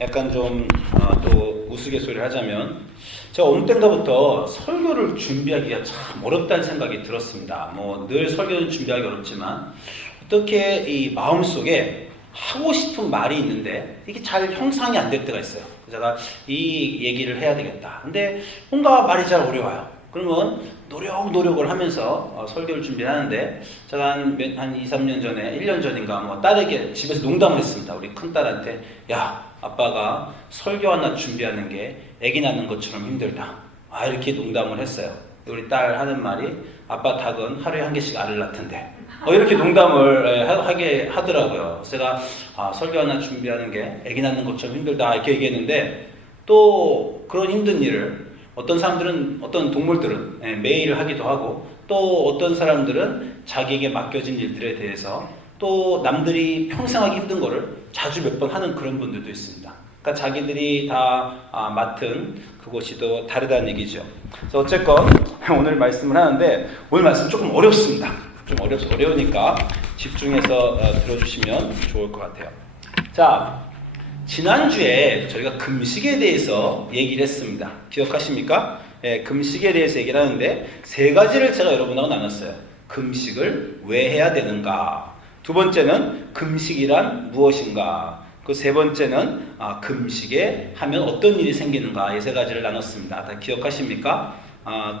약간 좀 또 우스갯소리를 하자면 제가 어느 때인가부터 설교를 준비하기가 참 어렵다는 생각이 들었습니다. 뭐 늘 설교는 준비하기 어렵지만 어떻게 이 마음속에 하고 싶은 말이 있는데 이게 잘 형상이 안 될 때가 있어요. 제가 이 얘기를 해야 되겠다. 근데 뭔가 말이 잘 어려워요. 그러면 노력을 하면서 설교를 준비하는데 제가 한 2, 3년 전에 1년 전인가 뭐 딸에게 집에서 농담을 했습니다. 우리 큰딸한테 야 아빠가 설교 하나 준비하는 게 아기 낳는 것처럼 힘들다. 이렇게 농담을 했어요. 우리 딸 하는 말이 아빠 닭은 하루에 한 개씩 알을 낳던데 이렇게 농담을 하게 하더라고요. 제가 설교 하나 준비하는 게 아기 낳는 것처럼 힘들다 이렇게 얘기했는데 또 그런 힘든 일을 어떤 사람들은 어떤 동물들은 매일 하기도 하고 또 어떤 사람들은 자기에게 맡겨진 일들에 대해서 또 남들이 평생 하기 힘든 거를 자주 몇 번 하는 그런 분들도 있습니다. 그러니까 자기들이 다 맡은 그것이 또 다르다는 얘기죠. 그래서 어쨌건 오늘 말씀을 하는데 오늘 말씀 조금 어렵습니다. 좀 어려우니까 집중해서 들어주시면 좋을 것 같아요. 자, 지난주에 저희가 금식에 대해서 얘기를 했습니다. 기억하십니까? 금식에 대해서 얘기를 하는데 세 가지를 제가 여러분하고 나눴어요. 금식을 왜 해야 되는가? 두 번째는 금식이란 무엇인가? 그 세 번째는 금식에 하면 어떤 일이 생기는가? 이 세 가지를 나눴습니다. 다 기억하십니까?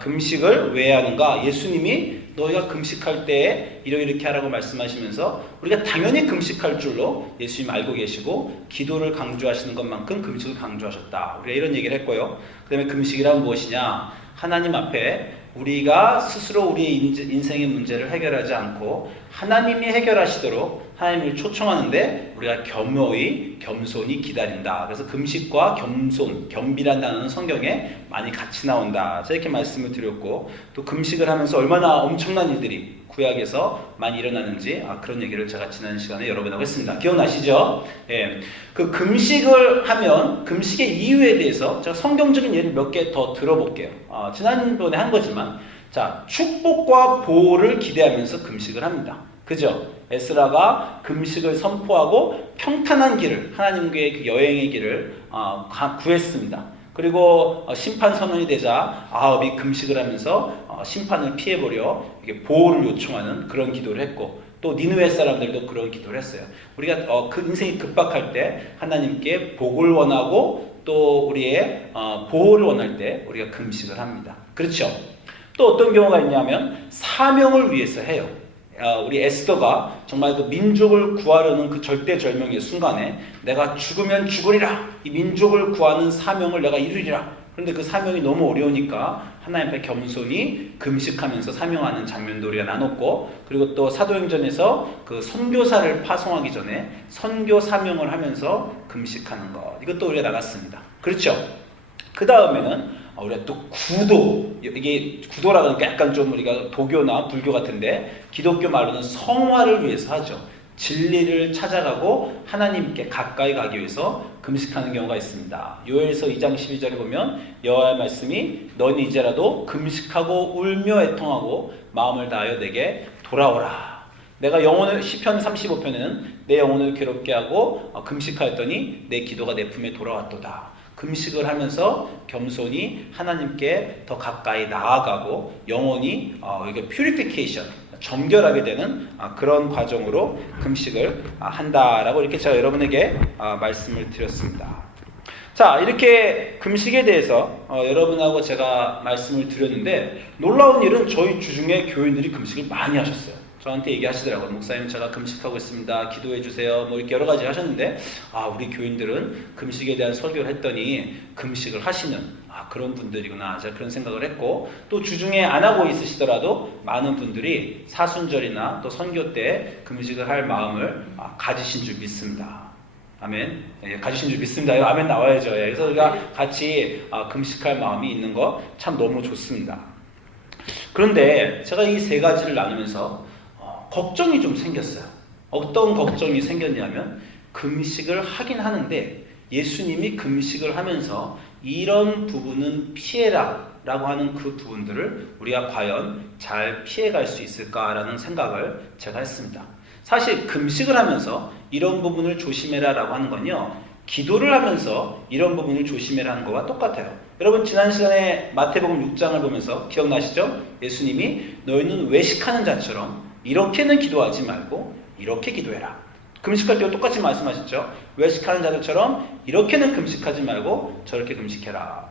금식을 왜 하는가? 예수님이 너희가 금식할 때 이렇게 하라고 말씀하시면서 우리가 당연히 금식할 줄로 예수님 알고 계시고 기도를 강조하시는 것만큼 금식을 강조하셨다. 우리가 이런 얘기를 했고요. 그 다음에 금식이란 무엇이냐? 하나님 앞에 우리가 스스로 우리의 인생의 문제를 해결하지 않고 하나님이 해결하시도록 하나님을 초청하는데 우리가 겸손히 기다린다. 그래서 금식과 겸비란 단어는 성경에 많이 같이 나온다. 이렇게 말씀을 드렸고 또 금식을 하면서 얼마나 엄청난 일들이 구약에서 많이 일어나는지 그런 얘기를 제가 지난 시간에 여러분하고 했습니다. 기억나시죠? 그 금식을 하면 금식의 이유에 대해서 제가 성경적인 예를 몇 개 더 들어볼게요. 지난번에 한 거지만 자, 축복과 보호를 기대하면서 금식을 합니다. 그죠? 에스라가 금식을 선포하고 평탄한 길을 하나님과의 그 여행의 길을 구했습니다. 그리고 심판 선언이 되자 아합이 금식을 하면서 심판을 피해보려 보호를 요청하는 그런 기도를 했고 또 니느웨 사람들도 그런 기도를 했어요. 우리가 그 인생이 급박할 때 하나님께 복을 원하고 또 우리의 보호를 원할 때 우리가 금식을 합니다. 그렇죠? 또 어떤 경우가 있냐면 사명을 위해서 해요. 우리 에스더가 정말 그 민족을 구하려는 그 절대절명의 순간에 내가 죽으면 죽으리라. 이 민족을 구하는 사명을 내가 이루리라. 그런데 그 사명이 너무 어려우니까 하나님 앞에 겸손히 금식하면서 사명하는 장면도 우리가 나눴고 그리고 또 사도행전에서 그 선교사를 파송하기 전에 선교 사명을 하면서 금식하는 것 이것도 우리가 나눴습니다. 그렇죠? 그 다음에는 우리가 또 구도, 이게 구도라는 게 약간 좀 우리가 도교나 불교 같은데 기독교 말로는 성화를 위해서 하죠. 진리를 찾아가고 하나님께 가까이 가기 위해서 금식하는 경우가 있습니다. 요엘서 2장 12절에 보면 여호와의 말씀이 너는 이제라도 금식하고 울며 애통하고 마음을 다하여 내게 돌아오라. 내가 영혼을 시편 35편에는 내 영혼을 괴롭게 하고 금식하였더니 내 기도가 내 품에 돌아왔도다. 금식을 하면서 겸손히 하나님께 더 가까이 나아가고 영혼이 이게 퓨리피케이션 정결하게 되는 그런 과정으로 금식을 한다라고 이렇게 제가 여러분에게 말씀을 드렸습니다. 자, 이렇게 금식에 대해서 여러분하고 제가 말씀을 드렸는데 놀라운 일은 저희 주중에 교인들이 금식을 많이 하셨어요. 저한테 얘기하시더라고요. 목사님 제가 금식하고 있습니다. 기도해 주세요. 뭐 이렇게 여러 가지 하셨는데 우리 교인들은 금식에 대한 설교를 했더니 금식을 하시는 그런 분들이구나. 제가 그런 생각을 했고 또 주중에 안 하고 있으시더라도 많은 분들이 사순절이나 또 선교 때 금식을 할 마음을 가지신 줄 믿습니다. 아멘. 가지신 줄 믿습니다. 아멘 나와야죠. 그래서 우리가 같이 금식할 마음이 있는 거 참 너무 좋습니다. 그런데 제가 이 세 가지를 나누면서 걱정이 좀 생겼어요. 어떤 걱정이 생겼냐면 금식을 하긴 하는데 예수님이 금식을 하면서 이런 부분은 피해라 라고 하는 그 부분들을 우리가 과연 잘 피해갈 수 있을까라는 생각을 제가 했습니다. 사실 금식을 하면서 이런 부분을 조심해라 라고 하는 건요 기도를 하면서 이런 부분을 조심해라 하는 것과 똑같아요. 여러분 지난 시간에 마태복음 6장을 보면서 기억나시죠? 예수님이 너희는 외식하는 자처럼 이렇게는 기도하지 말고 이렇게 기도해라. 금식할 때도 똑같이 말씀하셨죠. 외식하는 자들처럼 이렇게는 금식하지 말고 저렇게 금식해라.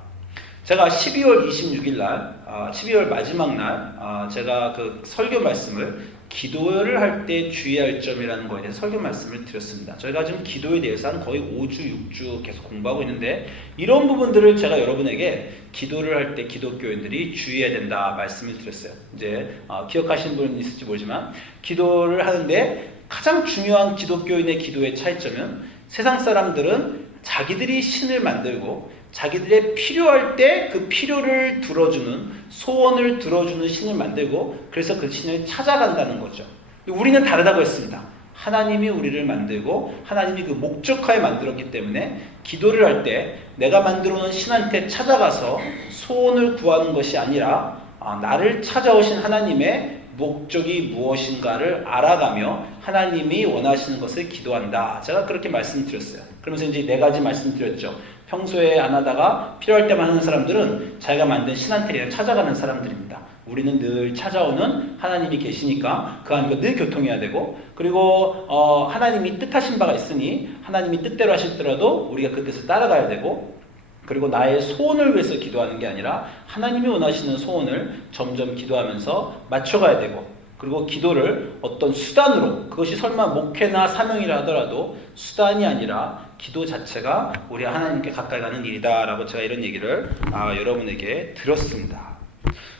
제가 12월 26일 날, 12월 마지막 날 제가 그 설교 말씀을 기도를 할 때 주의할 점이라는 거에 대해서 설교 말씀을 드렸습니다. 저희가 지금 기도에 대해서 한 거의 5주, 6주 계속 공부하고 있는데 이런 부분들을 제가 여러분에게 기도를 할 때 기독교인들이 주의해야 된다 말씀을 드렸어요. 이제 기억하시는 분 있을지 모르지만 기도를 하는데 가장 중요한 기독교인의 기도의 차이점은 세상 사람들은 자기들이 신을 만들고 자기들의 필요할 때 그 필요를 들어주는 소원을 들어주는 신을 만들고 그래서 그 신을 찾아간다는 거죠. 우리는 다르다고 했습니다. 하나님이 우리를 만들고 하나님이 그 목적하에 만들었기 때문에 기도를 할 때 내가 만들어 놓은 신한테 찾아가서 소원을 구하는 것이 아니라 나를 찾아오신 하나님의 목적이 무엇인가를 알아가며 하나님이 원하시는 것을 기도한다. 제가 그렇게 말씀드렸어요. 그러면서 이제 4가지 말씀드렸죠. 평소에 안 하다가 필요할 때만 하는 사람들은 자기가 만든 신한테 그냥 찾아가는 사람들입니다. 우리는 늘 찾아오는 하나님이 계시니까 그 하나님과 늘 교통해야 되고 그리고 하나님이 뜻하신 바가 있으니 하나님이 뜻대로 하시더라도 우리가 그 뜻을 따라가야 되고 그리고 나의 소원을 위해서 기도하는 게 아니라 하나님이 원하시는 소원을 점점 기도하면서 맞춰가야 되고 그리고 기도를 어떤 수단으로 그것이 설마 목회나 사명이라 하더라도 수단이 아니라 기도 자체가 우리 하나님께 가까이 가는 일이다라고 제가 이런 얘기를 여러분에게 들었습니다.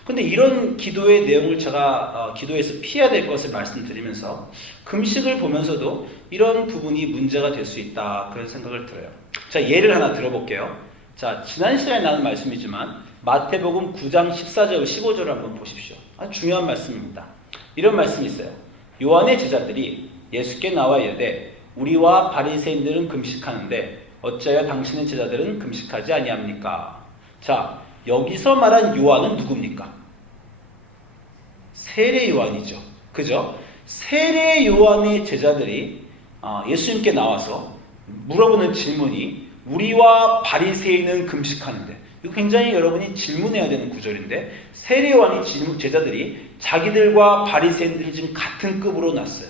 근데 이런 기도의 내용을 제가 기도에서 피해야 될 것을 말씀드리면서 금식을 보면서도 이런 부분이 문제가 될 수 있다 그런 생각을 들어요. 자, 예를 하나 들어볼게요. 자, 지난 시간에 나눈 말씀이지만 마태복음 9장 14절 15절을 한번 보십시오. 아주 중요한 말씀입니다. 이런 말씀이 있어요. 요한의 제자들이 예수께 나와 이르되 우리와 바리새인들은 금식하는데 어찌하여 당신의 제자들은 금식하지 아니합니까? 자, 여기서 말한 요한은 누굽니까? 세례 요한이죠. 그죠? 세례 요한의 제자들이 예수님께 나와서 물어보는 질문이 우리와 바리새인은 금식하는데 이거 굉장히 여러분이 질문해야 되는 구절인데 세례 요한이 제자들이 자기들과 바리새인들이 지금 같은 급으로 놨어요.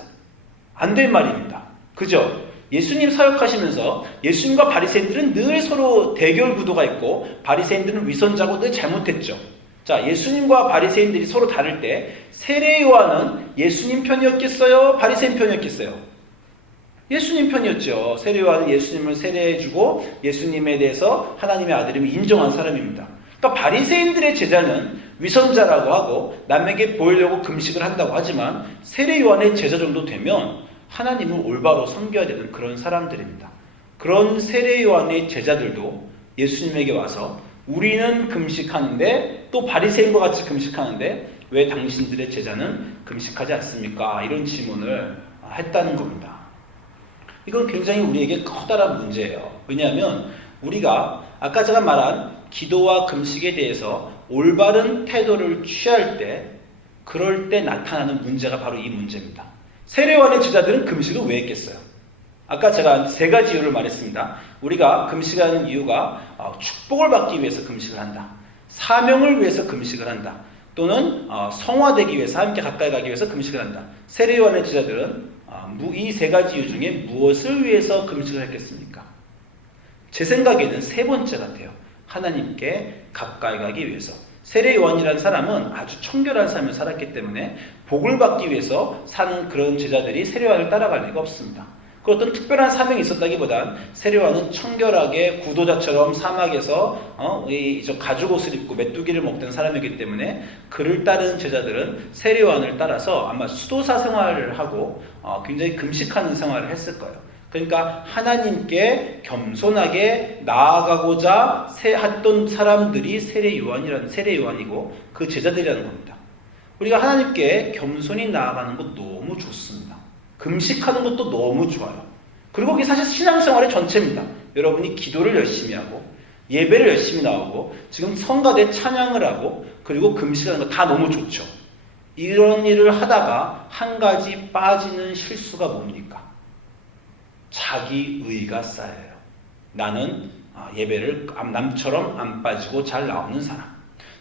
안 될 말입니다. 그죠? 예수님 사역하시면서 예수님과 바리새인들은 늘 서로 대결 구도가 있고 바리새인들은 위선자고 늘 잘못했죠. 자, 예수님과 바리새인들이 서로 다를 때 세례 요한은 예수님 편이었겠어요? 바리새인 편이었겠어요? 예수님 편이었죠. 세례 요한은 예수님을 세례해주고 예수님에 대해서 하나님의 아들임을 인정한 사람입니다. 그러니까 바리새인들의 제자는 위선자라고 하고 남에게 보이려고 금식을 한다고 하지만 세례 요한의 제자 정도 되면 하나님을 올바로 섬겨야 되는 그런 사람들입니다. 그런 세례 요한의 제자들도 예수님에게 와서 우리는 금식하는데 또 바리새인과 같이 금식하는데 왜 당신들의 제자는 금식하지 않습니까? 이런 질문을 했다는 겁니다. 이건 굉장히 우리에게 커다란 문제예요. 왜냐하면 우리가 아까 제가 말한 기도와 금식에 대해서 올바른 태도를 취할 때 그럴 때 나타나는 문제가 바로 이 문제입니다. 세례 요한의 제자들은 금식을 왜 했겠어요? 아까 제가 3가지 이유를 말했습니다. 우리가 금식하는 이유가 축복을 받기 위해서 금식을 한다. 사명을 위해서 금식을 한다. 또는 성화되기 위해서 함께 가까이 가기 위해서 금식을 한다. 세례 요한의 제자들은 이 3가지 이유 중에 무엇을 위해서 금식을 했겠습니까? 제 생각에는 3번째 같아요. 하나님께 가까이 가기 위해서. 세례 요한이라는 사람은 아주 청결한 삶을 살았기 때문에 복을 받기 위해서 사는 그런 제자들이 세례 요한을 따라갈 리가 없습니다. 그 어떤 특별한 사명이 있었다기보단 세례 요한은 청결하게 구도자처럼 사막에서 가죽 옷을 입고 메뚜기를 먹던 사람이기 때문에 그를 따르는 제자들은 세례 요한을 따라서 아마 수도사 생활을 하고 굉장히 금식하는 생활을 했을 거예요. 그러니까 하나님께 겸손하게 나아가고자 했던 사람들이 세례 요한이고 그 제자들이라는 겁니다. 우리가 하나님께 겸손히 나아가는 것 너무 좋습니다. 금식하는 것도 너무 좋아요. 그리고 그게 사실 신앙생활의 전체입니다. 여러분이 기도를 열심히 하고 예배를 열심히 나오고 지금 성가대 찬양을 하고 그리고 금식하는 거 다 너무 좋죠. 이런 일을 하다가 한 가지 빠지는 실수가 뭡니까? 자기 의가 쌓여요. 나는 예배를 남처럼 안 빠지고 잘 나오는 사람.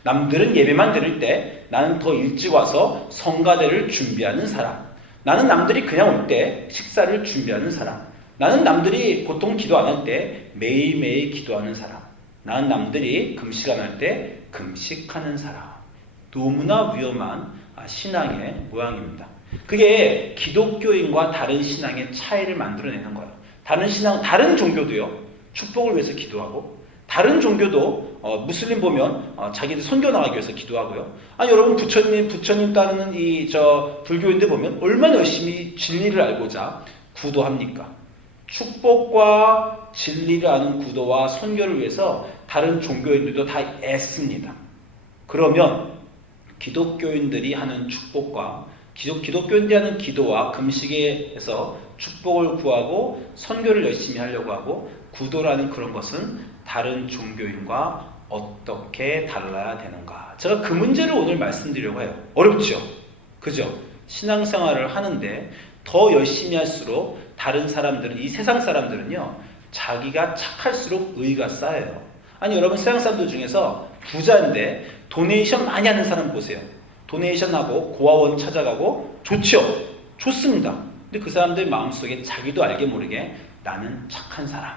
남들은 예배만 드릴 때 나는 더 일찍 와서 성가대를 준비하는 사람. 나는 남들이 그냥 올 때 식사를 준비하는 사람. 나는 남들이 보통 기도 안 할 때 매일매일 기도하는 사람. 나는 남들이 금식 안 할 때 금식하는 사람. 너무나 위험한 신앙의 모양입니다. 그게 기독교인과 다른 신앙의 차이를 만들어내는 거예요. 다른 종교도요, 축복을 위해서 기도하고, 다른 종교도 무슬림 보면 자기들 선교 나가기 위해서 기도하고요. 여러분 부처님 따르는 불교인들 보면 얼마나 열심히 진리를 알고자 구도합니까? 축복과 진리를 아는 구도와 선교를 위해서 다른 종교인들도 다 애씁니다. 그러면 기독교인들이 하는 축복과 기독교인들이 하는 기도와 금식에서 축복을 구하고 선교를 열심히 하려고 하고 구도라는 그런 것은 다른 종교인과 어떻게 달라야 되는가? 제가 그 문제를 오늘 말씀드리려고 해요. 어렵죠? 그죠? 신앙생활을 하는데 더 열심히 할수록 다른 사람들은, 이 세상 사람들은요, 자기가 착할수록 의가 쌓여요. 여러분 세상 사람들 중에서 부자인데 도네이션 많이 하는 사람 보세요. 도네이션하고 고아원 찾아가고 좋죠? 좋습니다. 근데 그 사람들 마음속에 자기도 알게 모르게 나는 착한 사람.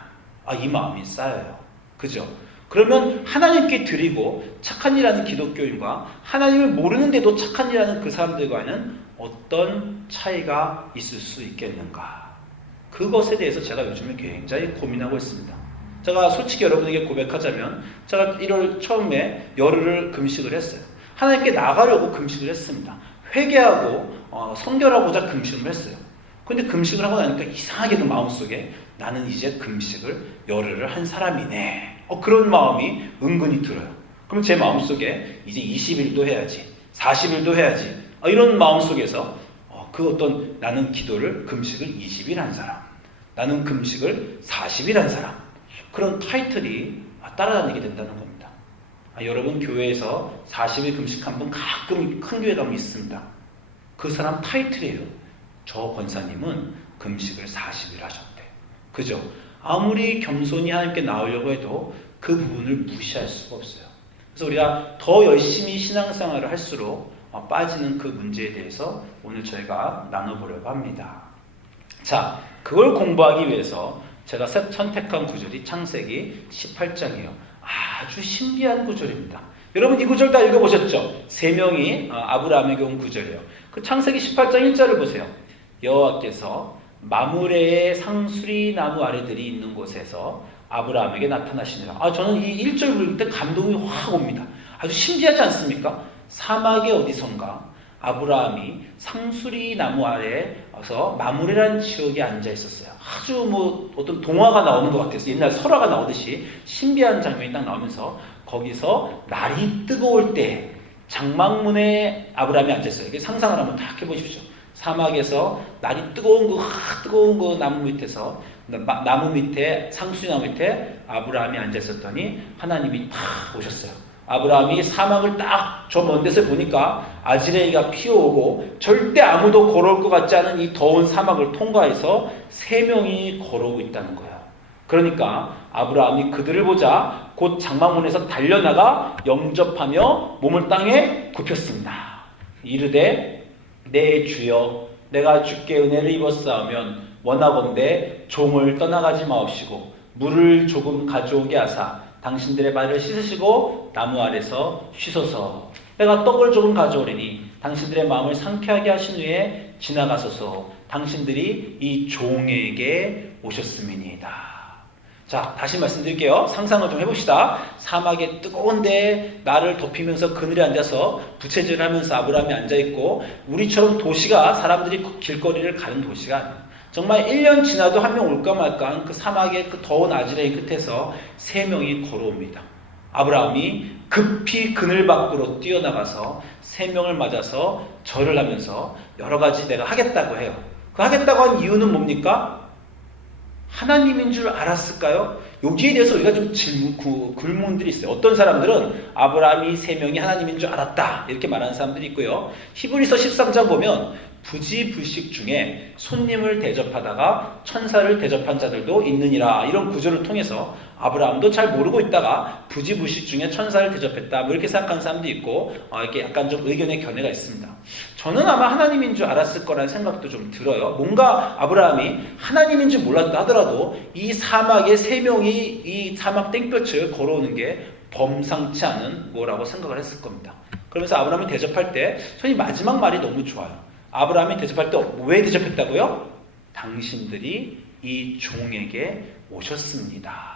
이 마음이 쌓여요. 그죠? 그러면 하나님께 드리고 착한 일하는 기독교인과 하나님을 모르는데도 착한 일하는 그 사람들과는 어떤 차이가 있을 수 있겠는가? 그것에 대해서 제가 요즘에 굉장히 고민하고 있습니다. 제가 솔직히 여러분에게 고백하자면 제가 1월 처음에 열흘을 금식을 했어요. 하나님께 나가려고 금식을 했습니다. 회개하고 성결하고자 금식을 했어요. 근데 금식을 하고 나니까 이상하게도 마음속에 나는 이제 금식을 열흘을 한 사람이네. 그런 마음이 은근히 들어요. 그럼 제 마음속에 이제 20일도 해야지, 40일도 해야지, 이런 마음속에서 그 어떤 나는 기도를 금식을 20일 한 사람, 나는 금식을 40일 한 사람, 그런 타이틀이 따라다니게 된다는 겁니다. 여러분 교회에서 40일 금식한 분 가끔 큰 교회 가면 있습니다. 그 사람 타이틀이에요. 저 권사님은 금식을 40일 하셨대. 그죠? 아무리 겸손히 하나님께 나오려고 해도 그 부분을 무시할 수가 없어요. 그래서 우리가 더 열심히 신앙생활을 할수록 빠지는 그 문제에 대해서 오늘 저희가 나눠보려고 합니다. 자, 그걸 공부하기 위해서 제가 선택한 구절이 창세기 18장이에요. 아주 신비한 구절입니다. 여러분 이 구절 다 읽어보셨죠? 세 명이 아브라함에게 온 구절이에요. 그 창세기 18장 1절을 보세요. 여호와께서 마므레의 상수리 나무 아래들이 있는 곳에서 아브라함에게 나타나시니라. 저는 이 1절 읽을 때 감동이 확 옵니다. 아주 신기하지 않습니까? 사막의 어디선가 아브라함이 상수리 나무 아래에서 마므레라는 지역에 앉아 있었어요. 아주 어떤 동화가 나오는 것 같아서 옛날 설화가 나오듯이 신비한 장면이 딱 나오면서 거기서 날이 뜨거울 때 장막문에 아브라함이 앉아 있어요. 이게 상상을 한번 딱 해보십시오. 사막에서 날이 뜨거운 그 나무 밑에서 나무 밑에 상수리 나무 밑에 아브라함이 앉아 있었더니 하나님이 탁 오셨어요. 아브라함이 사막을 딱 저 먼 데서 보니까 아지레이가 피어오고 절대 아무도 걸어올 것 같지 않은 이 더운 사막을 통과해서 세 명이 걸어오고 있다는 거예요. 그러니까 아브라함이 그들을 보자 곧 장막문에서 달려나가 영접하며 몸을 땅에 굽혔습니다. 이르되 내 주여 내가 주께 은혜를 입었사오면 원하건대 종을 떠나가지 마옵시고 물을 조금 가져오게 하사 당신들의 발을 씻으시고 나무 아래서 쉬소서. 내가 떡을 조금 가져오리니 당신들의 마음을 상쾌하게 하신 후에 지나가소서. 당신들이 이 종에게 오셨음이니이다. 자, 다시 말씀드릴게요. 상상을 좀 해봅시다. 사막에 뜨거운데 나를 덮이면서 그늘에 앉아서 부채질을 하면서 아브라함이 앉아있고 우리처럼 도시가 사람들이 길거리를 가는 도시가 아니에요. 정말 1년 지나도 한 명 올까 말까 한 그 사막의 그 더운 아지레이 끝에서 세 명이 걸어옵니다. 아브라함이 급히 그늘 밖으로 뛰어나가서 세 명을 맞아서 절을 하면서 여러 가지 내가 하겠다고 해요. 그 하겠다고 한 이유는 뭡니까? 하나님인 줄 알았을까요? 여기에 대해서 우리가 좀 질문들이 있어요. 어떤 사람들은 아브라함이 세 명이 하나님인 줄 알았다 이렇게 말하는 사람들이 있고요. 히브리서 13장 보면 부지불식 중에 손님을 대접하다가 천사를 대접한 자들도 있느니라. 이런 구조를 통해서 아브라함도 잘 모르고 있다가 부지불식 중에 천사를 대접했다. 뭐 이렇게 생각하는 사람도 있고 이렇게 약간 좀 의견의 견해가 있습니다. 저는 아마 하나님인 줄 알았을 거라는 생각도 좀 들어요. 뭔가 아브라함이 하나님인 줄 몰랐다 하더라도 이 사막에 세 명이 이 사막 땡볕을 걸어오는 게 범상치 않은 뭐라고 생각을 했을 겁니다. 그러면서 아브라함이 대접할 때 저는 마지막 말이 너무 좋아요. 아브라함이 대접할 때 왜 대접했다고요? 당신들이 이 종에게 오셨습니다.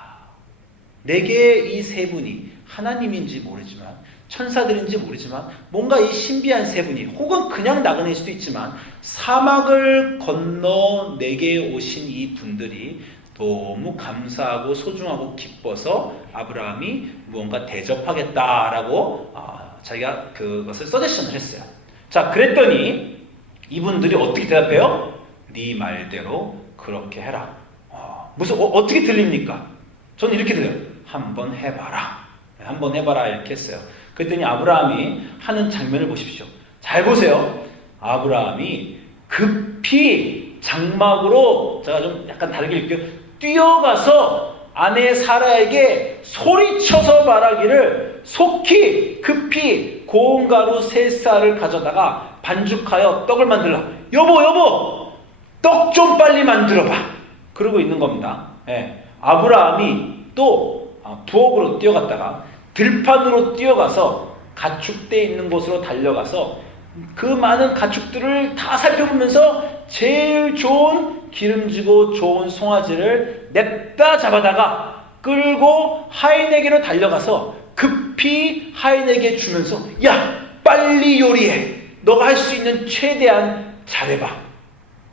내게 이 세 분이 하나님인지 모르지만 천사들인지 모르지만 뭔가 이 신비한 세 분이 혹은 그냥 나그네일 수도 있지만 사막을 건너 내게 오신 이 분들이 너무 감사하고 소중하고 기뻐서 아브라함이 무언가 대접하겠다라고 자기가 그것을 서제션을 했어요. 자, 그랬더니 이분들이 어떻게 대답해요? 네 말대로 그렇게 해라. 어떻게 들립니까? 저는 이렇게 들려요. 한번 해봐라. 한번 해봐라 이렇게 했어요. 그랬더니 아브라함이 하는 장면을 보십시오. 잘 보세요. 아브라함이 급히 장막으로, 제가 좀 약간 다르게 읽게요. 뛰어가서 아내 사라에게 소리쳐서 말하기를 속히 급히 고운 가루 3쌀을 가져다가 반죽하여 떡을 만들라. 여보 떡 좀 빨리 만들어봐. 그러고 있는 겁니다. 아브라함이 또 부엌으로 뛰어갔다가 들판으로 뛰어가서 가축대 있는 곳으로 달려가서 그 많은 가축들을 다 살펴보면서 제일 좋은 기름지고 좋은 송아지를 냅다 잡아다가 끌고 하인에게로 달려가서 급히 하인에게 주면서 야, 빨리 요리해. 너가 할 수 있는 최대한 잘해봐.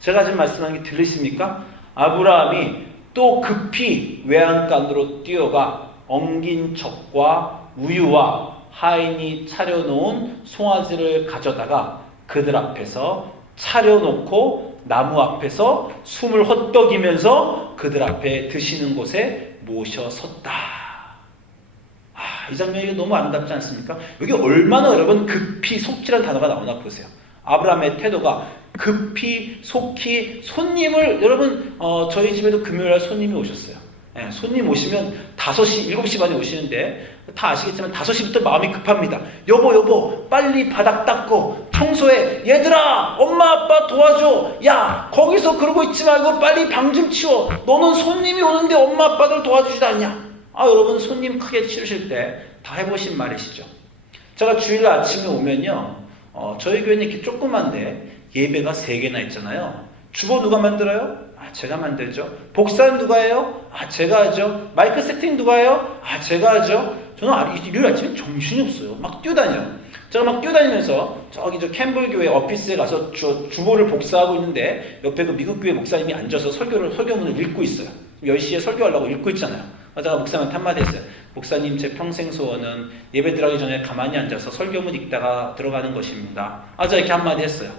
제가 지금 말씀하는 게 들리십니까? 아브라함이 또 급히 외양간으로 뛰어가 엉긴 젖과 우유와 하인이 차려놓은 송아지를 가져다가 그들 앞에서 차려놓고 나무 앞에서 숨을 헛떡이면서 그들 앞에 드시는 곳에 모셔 섰다. 이 장면이 너무 아름답지 않습니까? 여기 얼마나 여러분 급히 속히라는 단어가 나오나 보세요. 아브라함의 태도가 급히 속히 손님을, 여러분 저희 집에도 금요일날 손님이 오셨어요. 손님 오시면 5시, 7시 반에 오시는데 다 아시겠지만 5시부터 마음이 급합니다. 여보 빨리 바닥 닦고 청소해. 얘들아 엄마 아빠 도와줘. 야 거기서 그러고 있지 말고 빨리 방 좀 치워. 너는 손님이 오는데 엄마 아빠들 도와주지도 않냐. 여러분 손님 크게 치우실 때 다 해보신 말이시죠. 제가 주일 아침에 오면요 저희 교회는 이렇게 조그만데 예배가 3개나 있잖아요. 주보 누가 만들어요? 제가 만들죠. 복사는 누가 해요? 제가 하죠. 마이크 세팅 누가 해요? 제가 하죠. 저는 일요일 아침에 정신이 없어요. 막 뛰어다녀요. 제가 막 뛰어다니면서 저기 캠블 교회 오피스에 가서 주보를 복사하고 있는데 옆에 그 미국 교회 목사님이 앉아서 설교문을 읽고 있어요. 10시에 설교하려고 읽고 있잖아요. 제가 목사님한테 한마디 했어요. 목사님, 제 평생 소원은 예배 들어가기 전에 가만히 앉아서 설교문 읽다가 들어가는 것입니다. 제가 이렇게 한마디 했어요.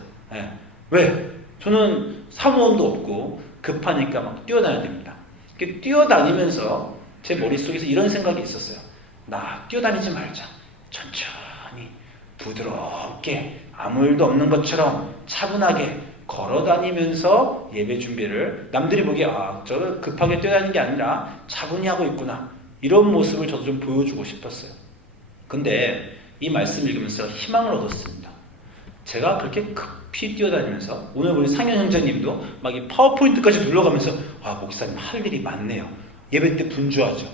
왜? 저는 사무원도 없고 급하니까 막 뛰어다녀야 됩니다. 뛰어다니면서 제 머릿속에서 이런 생각이 있었어요. 나 뛰어다니지 말자. 천천히 부드럽게 아무 일도 없는 것처럼 차분하게 걸어다니면서 예배 준비를, 남들이 보기에 저거 급하게 뛰어다니는 게 아니라 차분히 하고 있구나, 이런 모습을 저도 좀 보여주고 싶었어요. 근데 이 말씀을 읽으면서 희망을 얻었습니다. 제가 그렇게 급히 뛰어다니면서 오늘 우리 상현 형제님도 막 이 파워포인트까지 눌러가면서 목사님 할 일이 많네요. 예배 때 분주하죠.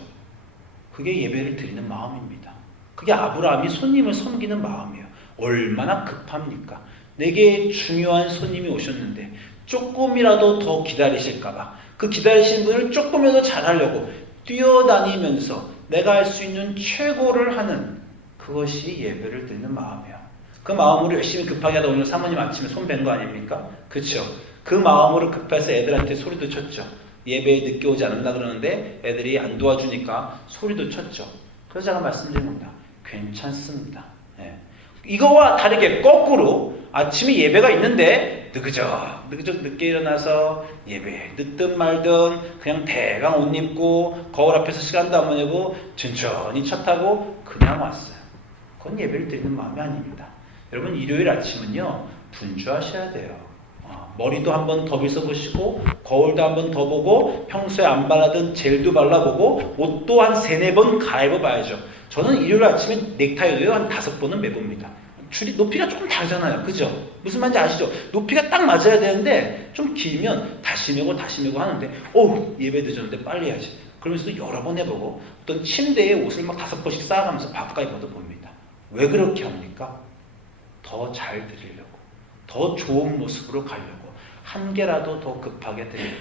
그게 예배를 드리는 마음입니다. 그게 아브라함이 손님을 섬기는 마음이에요. 얼마나 급합니까? 내게 중요한 손님이 오셨는데 조금이라도 더 기다리실까봐 그 기다리시는 분을 조금이라도 잘하려고 뛰어다니면서 내가 할 수 있는 최고를 하는, 그것이 예배를 드리는 마음이에요. 그 마음으로 열심히 급하게 하다 오늘 사모님 아침에 손 뵌 거 아닙니까? 그렇죠? 그 마음으로 급해서 애들한테 소리도 쳤죠. 예배에 늦게 오지 않는다 그러는데 애들이 안 도와주니까 소리도 쳤죠. 그래서 제가 말씀드린 겁니다. 괜찮습니다. 이거와 다르게 거꾸로 아침에 예배가 있는데 느그적 늦게 일어나서 예배 늦든 말든 그냥 대강 옷 입고 거울 앞에서 시간도 안 보내고 천천히 차 타고 그냥 왔어요. 그건 예배를 드리는 마음이 아닙니다. 여러분 일요일 아침은요 분주하셔야 돼요. 머리도 한번 더 빗어보시고 거울도 한번 더 보고 평소에 안 바르던 젤도 발라보고 옷도 한 3-4번 갈아입어봐야죠. 저는 일요일 아침에 넥타이도요 한 5번은 매봅니다. 줄이 높이가 조금 다르잖아요. 그죠? 무슨 말인지 아시죠? 높이가 딱 맞아야 되는데 좀 길면 다시 매고 하는데 예배 늦었는데 빨리 해야지. 그러면서도 여러 번 해보고 어떤 침대에 옷을 막 5번씩 쌓아가면서 바꿔 입어도 봅니다. 왜 그렇게 합니까? 더 잘 드리려고, 더 좋은 모습으로 가려고, 한 개라도 더 급하게 드리려고.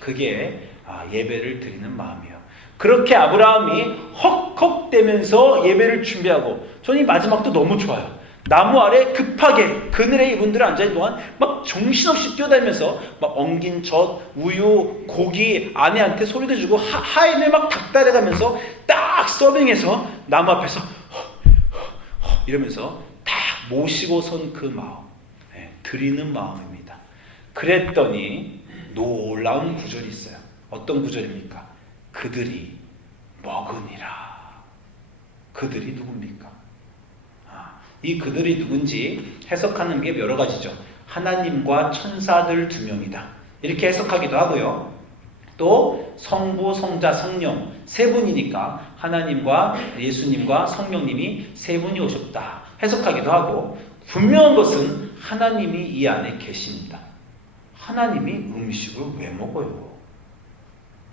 그게 예배를 드리는 마음이에요. 그렇게 아브라함이 헉헉대면서 예배를 준비하고, 저는 이 마지막도 너무 좋아요. 나무 아래 급하게 그늘에 이분들이 앉아있는 동안 막 정신없이 뛰어다니면서 막 엉긴 젖, 우유, 고기 아내한테 소리도 주고 하인을 막 닥달해가면서 딱 서빙해서 나무 앞에서 이러면서 딱 모시고 선 그 마음, 드리는 마음입니다. 그랬더니 놀라운 구절이 있어요. 어떤 구절입니까? 그들이 먹으니라. 그들이 누굽니까? 이 그들이 누군지 해석하는 게 여러 가지죠. 하나님과 천사들 2명이다. 이렇게 해석하기도 하고요. 또 성부, 성자, 성령 3분이니까 하나님과 예수님과 성령님이 3분이 오셨다. 해석하기도 하고, 분명한 것은 하나님이 이 안에 계십니다. 하나님이 음식을 왜 먹어요?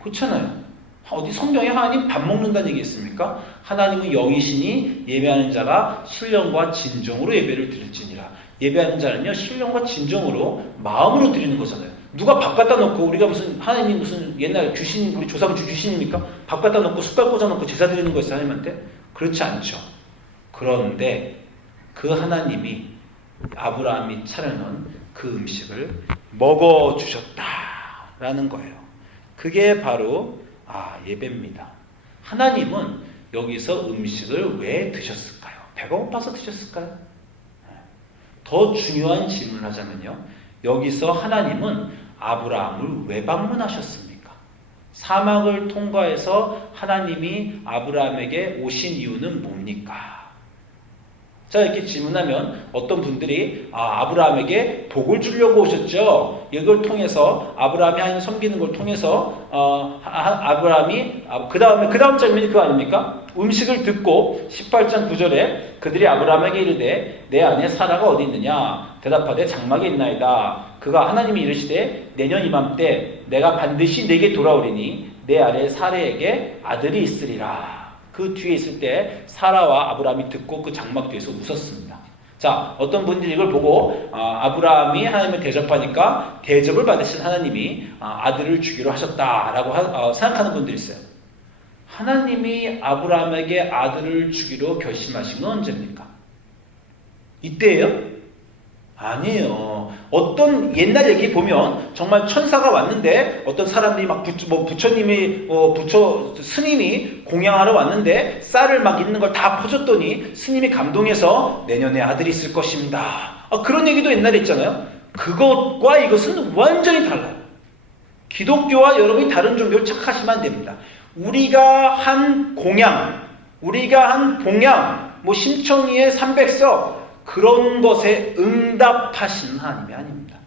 그렇잖아요. 어디 성경에 하나님 밥 먹는다는 얘기 있습니까? 하나님은 영이시니 예배하는 자가 신령과 진정으로 예배를 드릴지니라. 예배하는 자는요 신령과 진정으로 마음으로 드리는 거잖아요. 누가 밥 갖다 놓고 우리가 무슨 하나님 무슨 옛날 귀신, 우리 조상주 귀신입니까? 밥 갖다 놓고 숟갈 꽂아 놓고 제사 드리는 거 있어요 하나님한테? 그렇지 않죠. 그런데 그 하나님이 아브라함이 차려놓은 그 음식을 먹어주셨다라는 거예요. 그게 바로 예배입니다. 하나님은 여기서 음식을 왜 드셨을까요? 배가 고파서 드셨을까요? 더 중요한 질문을 하자면요. 여기서 하나님은 아브라함을 왜 방문하셨습니까? 사막을 통과해서 하나님이 아브라함에게 오신 이유는 뭡니까? 자, 이렇게 질문하면 어떤 분들이 아브라함에게 복을 주려고 오셨죠. 이걸 통해서 아브라함이 하나님 섬기는 걸 통해서 아브라함이 그 다음 장면이 그거 아닙니까? 음식을 듣고 18장 9절에 그들이 아브라함에게 이르되 내 아내 사라가 어디 있느냐? 대답하되 장막에 있나이다. 그가 하나님이 이르시되 내년 이맘때 내가 반드시 내게 돌아오리니 내 아내 사레에게 아들이 있으리라. 그 뒤에 있을 때 사라와 아브라함이 듣고 그 장막 뒤에서 웃었습니다. 자, 어떤 분들이 이걸 보고 아브라함이 하나님을 대접하니까 대접을 받으신 하나님이 아들을 주기로 하셨다라고 생각하는 분들이 있어요. 하나님이 아브라함에게 아들을 주기로 결심하신 건 언제입니까? 이때예요? 아니에요. 어떤 옛날 얘기 보면 정말 천사가 왔는데 어떤 사람들이 막 부처님이 스님이 공양하러 왔는데 쌀을 막 있는 걸 다 퍼줬더니 스님이 감동해서 내년에 아들이 있을 것입니다. 그런 얘기도 옛날에 있잖아요. 그것과 이것은 완전히 달라요. 기독교와 여러분이 다른 종교를 착각하시면 안 됩니다. 우리가 한 공양, 우리가 한 봉양, 심청이의 300석 그런 것에 응답하신 하나님이 아닙니다.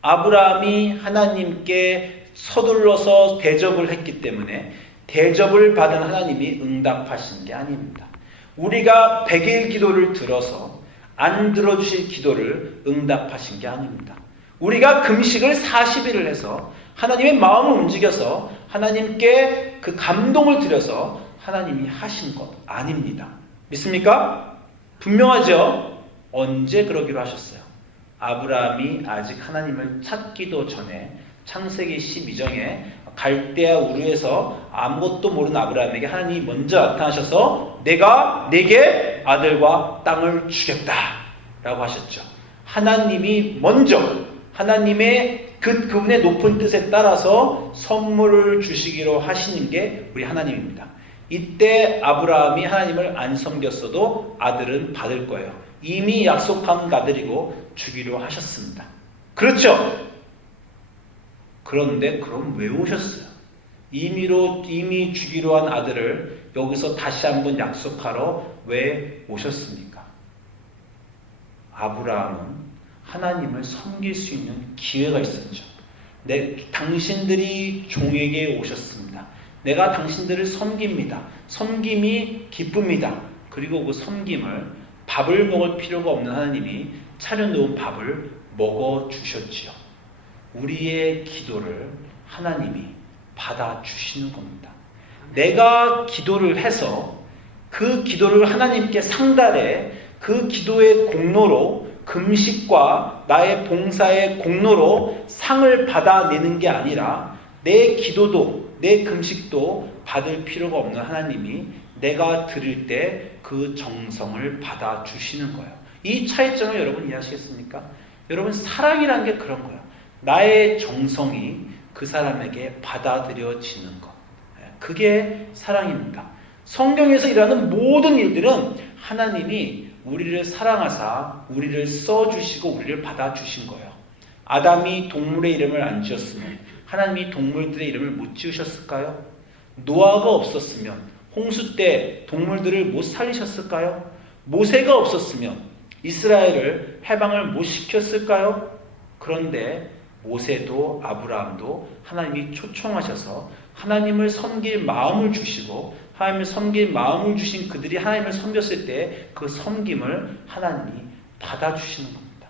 아브라함이 하나님께 서둘러서 대접을 했기 때문에 대접을 받은 하나님이 응답하신 게 아닙니다. 우리가 100일 기도를 들어서 안 들어주실 기도를 응답하신 게 아닙니다. 우리가 금식을 40일을 해서 하나님의 마음을 움직여서 하나님께 그 감동을 드려서 하나님이 하신 것 아닙니다. 믿습니까? 분명하죠? 언제 그러기로 하셨어요? 아브라함이 아직 하나님을 찾기도 전에 창세기 12장에 갈대아 우르에서 아무것도 모르는 아브라함에게 하나님이 먼저 나타나셔서 내가 네게 아들과 땅을 주겠다 라고 하셨죠. 하나님이 먼저 하나님의 그분의 높은 뜻에 따라서 선물을 주시기로 하시는 게 우리 하나님입니다. 이때 아브라함이 하나님을 안 섬겼어도 아들은 받을 거예요. 이미 약속한 아들이고 주기로 하셨습니다. 그렇죠? 그런데 그럼 왜 오셨어요? 이미 주기로 한 아들을 여기서 다시 한번 약속하러 왜 오셨습니까? 아브라함은 하나님을 섬길 수 있는 기회가 있었죠. 당신들이 종에게 오셨습니다. 내가 당신들을 섬깁니다. 섬김이 기쁩니다. 그리고 그 섬김을 밥을 먹을 필요가 없는 하나님이 차려놓은 밥을 먹어주셨지요. 우리의 기도를 하나님이 받아주시는 겁니다. 내가 기도를 해서 그 기도를 하나님께 상달해 그 기도의 공로로 금식과 나의 봉사의 공로로 상을 받아내는 게 아니라 내 기도도 내 금식도 받을 필요가 없는 하나님이 내가 드릴 때 그 정성을 받아주시는 거예요. 이 차이점을 여러분 이해하시겠습니까? 여러분 사랑이라는 게 그런 거예요. 나의 정성이 그 사람에게 받아들여지는 것. 그게 사랑입니다. 성경에서 일하는 모든 일들은 하나님이 우리를 사랑하사 우리를 써주시고 우리를 받아주신 거예요. 아담이 동물의 이름을 안 지었으면 하나님이 동물들의 이름을 못 지으셨을까요? 노아가 없었으면 홍수 때 동물들을 못 살리셨을까요? 모세가 없었으면 이스라엘을 해방을 못 시켰을까요? 그런데 모세도 아브라함도 하나님이 초청하셔서 하나님을 섬길 마음을 주시고 하나님을 섬길 마음을 주신 그들이 하나님을 섬겼을 때 그 섬김을 하나님이 받아주시는 겁니다.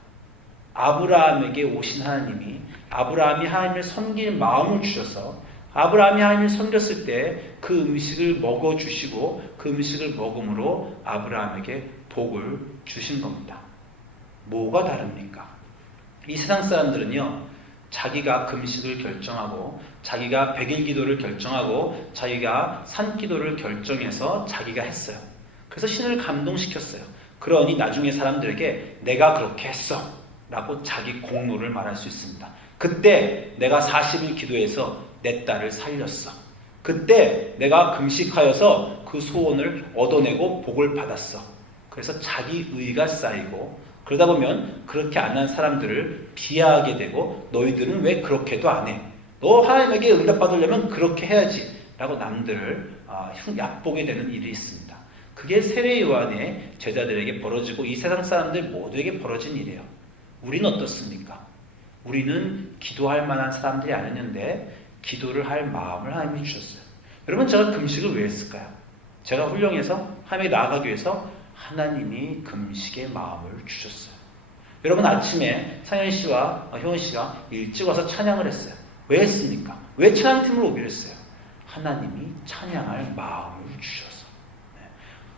아브라함에게 오신 하나님이 아브라함이 하나님을 섬길 마음을 주셔서 아브라함이 하나님을 섬겼을 때 그 음식을 먹어주시고 그 음식을 먹음으로 아브라함에게 복을 주신 겁니다. 뭐가 다릅니까? 이 세상 사람들은요, 자기가 금식을 결정하고 자기가 100일 기도를 결정하고 자기가 산기도를 결정해서 자기가 했어요. 그래서 신을 감동시켰어요. 그러니 나중에 사람들에게 내가 그렇게 했어 라고 자기 공로를 말할 수 있습니다. 그때 내가 40일 기도해서 내 딸을 살렸어. 그때 내가 금식하여서 그 소원을 얻어내고 복을 받았어. 그래서 자기 의가 쌓이고 그러다 보면 그렇게 안 한 사람들을 비하하게 되고 너희들은 왜 그렇게도 안 해? 너 하나님에게 응답받으려면 그렇게 해야지 라고 남들을 얕보게 되는 일이 있습니다. 그게 세례 요한의 제자들에게 벌어지고 이 세상 사람들 모두에게 벌어진 일이에요. 우리는 어떻습니까? 우리는 기도할 만한 사람들이 아니었는데 기도를 할 마음을 하나님이 주셨어요. 여러분 제가 금식을 왜 했을까요? 제가 훌륭해서 하나님께 나아가기 위해서 하나님이 금식의 마음을 주셨어요. 여러분 아침에 상현 씨와 효은 씨가 일찍 와서 찬양을 했어요. 왜 했습니까? 왜 찬양팀을 오기로 했어요? 하나님이 찬양할 마음을 주셔서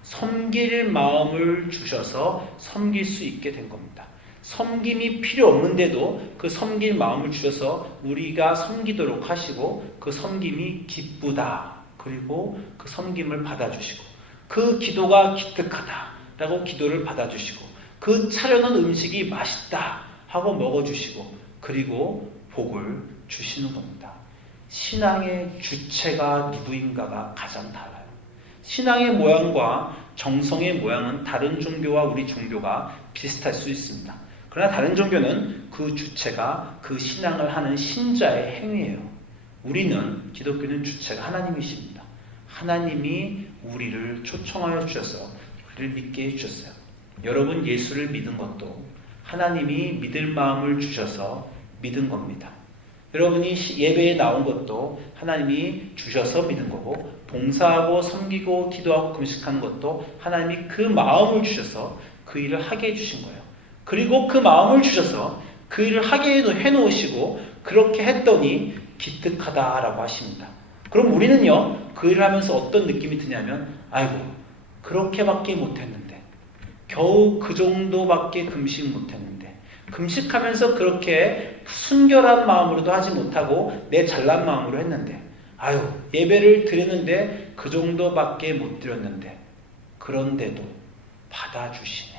섬길 마음을 주셔서 섬길 수 있게 된 겁니다. 섬김이 필요 없는데도 그 섬길 마음을 주셔서 우리가 섬기도록 하시고 그 섬김이 기쁘다. 그리고 그 섬김을 받아주시고 그 기도가 기특하다. 라고 기도를 받아주시고 그 차려놓은 음식이 맛있다. 하고 먹어주시고 그리고 복을 주시는 겁니다. 신앙의 주체가 누구인가가 가장 달라요. 신앙의 모양과 정성의 모양은 다른 종교와 우리 종교가 비슷할 수 있습니다. 그러나 다른 종교는 그 주체가 그 신앙을 하는 신자의 행위예요. 우리는 기독교는 주체가 하나님이십니다. 하나님이 우리를 초청하여 주셔서 우리를 믿게 해주셨어요. 여러분 예수를 믿은 것도 하나님이 믿을 마음을 주셔서 믿은 겁니다. 여러분이 예배에 나온 것도 하나님이 주셔서 믿은 거고 봉사하고 섬기고 기도하고 금식하는 것도 하나님이 그 마음을 주셔서 그 일을 하게 해주신 거예요. 그리고 그 마음을 주셔서 그 일을 하게 해놓으시고 그렇게 했더니 기특하다라고 하십니다. 그럼 우리는요 그 일을 하면서 어떤 느낌이 드냐면 아이고 그렇게밖에 못했는데 겨우 그 정도밖에 금식 못했는데 금식하면서 그렇게 순결한 마음으로도 하지 못하고 내 잘난 마음으로 했는데 아유 예배를 드렸는데 그 정도밖에 못 드렸는데 그런데도 받아주시네.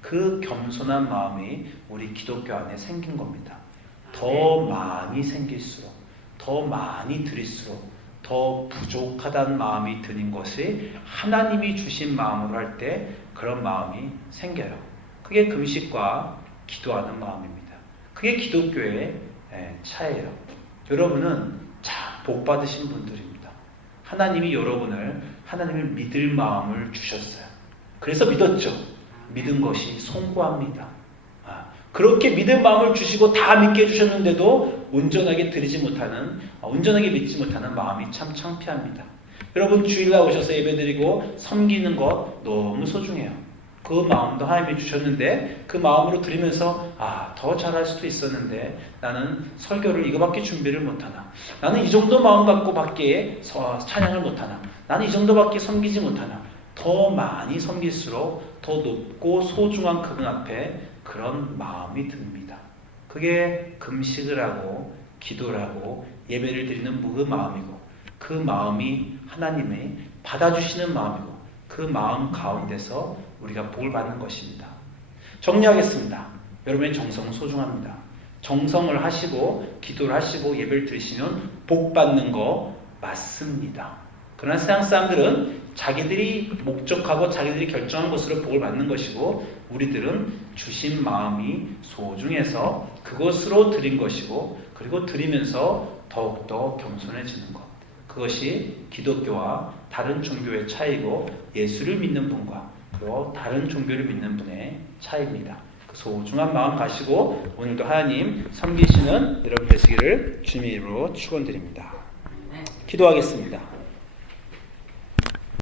그 겸손한 마음이 우리 기독교 안에 생긴 겁니다. 더 많이 생길수록 더 많이 드릴수록 더 부족하다는 마음이 드는 것이 하나님이 주신 마음으로 할 때 그런 마음이 생겨요. 그게 금식과 기도하는 마음입니다. 그게 기독교의 차이예요. 여러분은 참 복받으신 분들입니다. 하나님이 하나님을 믿을 마음을 주셨어요. 그래서 믿었죠. 믿은 것이 송구합니다. 그렇게 믿음 마음을 주시고 다 믿게 해주셨는데도 온전하게 온전하게 믿지 못하는 마음이 참 창피합니다. 여러분 주일날 오셔서 예배드리고 섬기는 것 너무 소중해요. 그 마음도 하나님이 주셨는데 그 마음으로 드리면서 더 잘할 수도 있었는데 나는 설교를 이거밖에 준비를 못하나, 나는 이 정도 마음 갖고 밖에 찬양을 못하나, 나는 이 정도밖에 섬기지 못하나, 더 많이 섬길수록 더 높고 소중한 그분 앞에 그런 마음이 듭니다. 그게 금식을 하고 기도를 하고 예배를 드리는 그 마음이고, 그 마음이 하나님의 받아주시는 마음이고, 그 마음 가운데서 우리가 복을 받는 것입니다. 정리하겠습니다. 여러분의 정성은 소중합니다. 정성을 하시고 기도를 하시고 예배를 드리시면 복 받는 거 맞습니다. 그러나 세상 사람들은 자기들이 목적하고 자기들이 결정한 것으로 복을 받는 것이고, 우리들은 주신 마음이 소중해서 그것으로 드린 것이고, 그리고 드리면서 더욱더 겸손해지는 것, 그것이 기독교와 다른 종교의 차이고 예수를 믿는 분과 그리고 다른 종교를 믿는 분의 차이입니다. 그 소중한 마음 가시고 오늘도 하나님 섬기시는 여러분 되시기를 주님의 이름으로 축원드립니다. 기도하겠습니다.